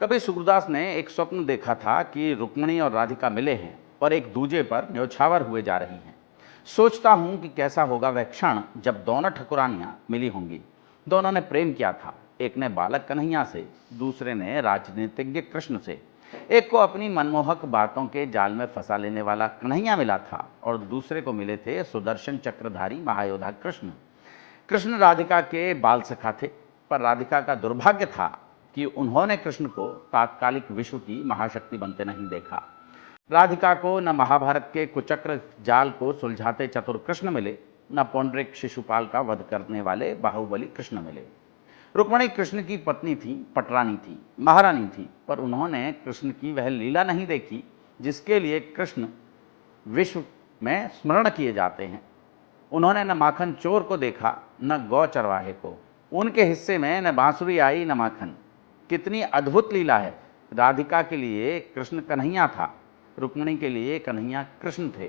कभी सूरदास ने एक स्वप्न देखा था कि रुक्मिणी और राधिका मिले हैं और एक दूजे पर न्यौछावर हुए जा रही हैं। सोचता हूं कि कैसा होगा वह क्षण जब दोनों ठकुरानियां मिली होंगी। दोनों ने प्रेम किया था, एक ने बालक कन्हैया से, दूसरे ने राजनीतिज्ञ कृष्ण से। एक को अपनी मनमोहक बातों के जाल में फंसा लेने वाला कन्हैया मिला था और दूसरे को मिले थे सुदर्शन चक्रधारी महायोधा कृष्ण। कृष्ण राधिका के बाल सखा थे, पर राधिका का दुर्भाग्य था कि उन्होंने कृष्ण को तात्कालिक विश्व की महाशक्ति बनते नहीं देखा। राधिका को न महाभारत के कुचक्र जाल को सुलझाते चतुर कृष्ण मिले, न पौंड्रिक शिशुपाल का वध करने वाले बाहुबली कृष्ण मिले। रुक्मिणी कृष्ण की पत्नी थी, पटरानी थी, महारानी थी, पर उन्होंने कृष्ण की वह लीला नहीं देखी जिसके लिए कृष्ण विश्व में स्मरण किए जाते हैं। उन्होंने न माखन चोर को देखा, न गौ चरवाहे को। उनके हिस्से में न बांसुरी आई न माखन। कितनी अद्भुत लीला है। राधिका के लिए कृष्ण कन्हैया था, रुक्मिणी के लिए कन्हैया कृष्ण थे।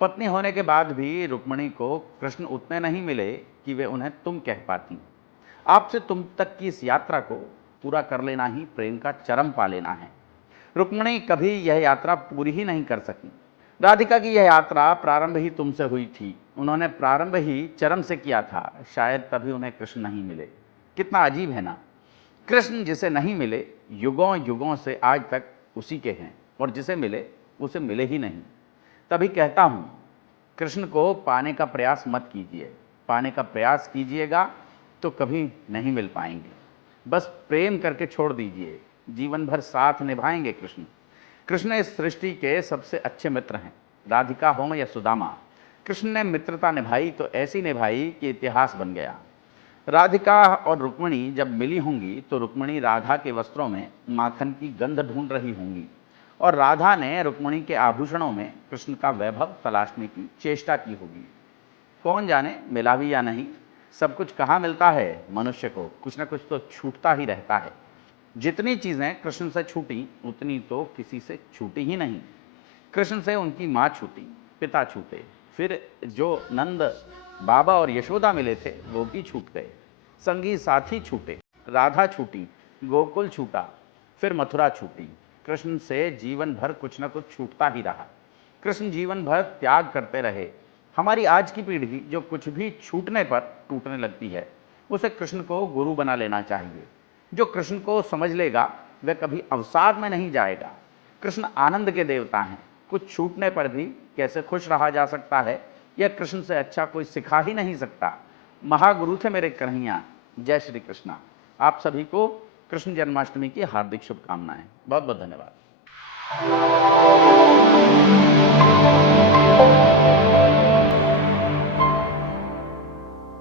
पत्नी होने के बाद भी रुक्मिणी को कृष्ण उतने नहीं मिले कि वे उन्हें तुम कह पाती। आपसे तुम तक की इस यात्रा को पूरा कर लेना ही प्रेम का चरम पा लेना है। रुक्मिणी कभी यह यात्रा पूरी ही नहीं कर सकी। राधिका की यह यात्रा प्रारंभ ही तुमसे हुई थी। उन्होंने प्रारंभ ही चरम से किया था, शायद तभी उन्हें कृष्ण नहीं मिले। कितना अजीब है ना। कृष्ण जिसे नहीं मिले, युगों युगों से आज तक उसी के हैं, और जिसे मिले उसे मिले ही नहीं। तभी कहता हूं, कृष्ण को पाने का प्रयास मत कीजिए। पाने का प्रयास कीजिएगा तो कभी नहीं मिल पाएंगे। बस प्रेम करके छोड़ दीजिए, जीवन भर साथ निभाएंगे कृष्ण। कृष्ण इस सृष्टि के सबसे अच्छे मित्र हैं, राधिका हो या सुदामा। कृष्ण ने मित्रता निभाई तो ऐसी निभाई कि इतिहास बन गया। राधिका और रुक्मिणी जब मिली होंगी तो रुक्मिणी राधा के वस्त्रों में माखन की गंध ढूंढ रही होंगी, और राधा ने रुक्मिणी के आभूषणों में कृष्ण का वैभव तलाशने की चेष्टा की होगी। कौन जाने मिला भी या नहीं। सब कुछ कहाँ मिलता है मनुष्य को, कुछ ना कुछ तो छूटता ही रहता है। जितनी चीज़ें कृष्ण से छूटी उतनी तो किसी से छूटी ही नहीं। कृष्ण से उनकी माँ छूटी, पिता छूटे, फिर जो नंद बाबा और यशोदा मिले थे वो भी छूट गए। संगी साथी छूटे, राधा छूटी, गोकुल छूटा, फिर मथुरा छूटी। कृष्ण से जीवन भर कुछ न कुछ छूटता ही रहा। कृष्ण जीवन भर त्याग करते रहे। हमारी आज की पीढ़ी जो कुछ भी छूटने पर टूटने लगती है, उसे कृष्ण को गुरु बना लेना चाहिए। जो कृष्ण को समझ लेगा वह कभी अवसाद में नहीं जाएगा। कृष्ण आनंद के देवता हैं। कुछ छूटने पर भी कैसे खुश रहा जा सकता है, यह कृष्ण से अच्छा कोई सिखा ही नहीं सकता। महागुरु थे मेरे कन्हैया। जय श्री कृष्णा। आप सभी को कृष्ण जन्माष्टमी की हार्दिक शुभकामनाएं। बहुत बहुत धन्यवाद।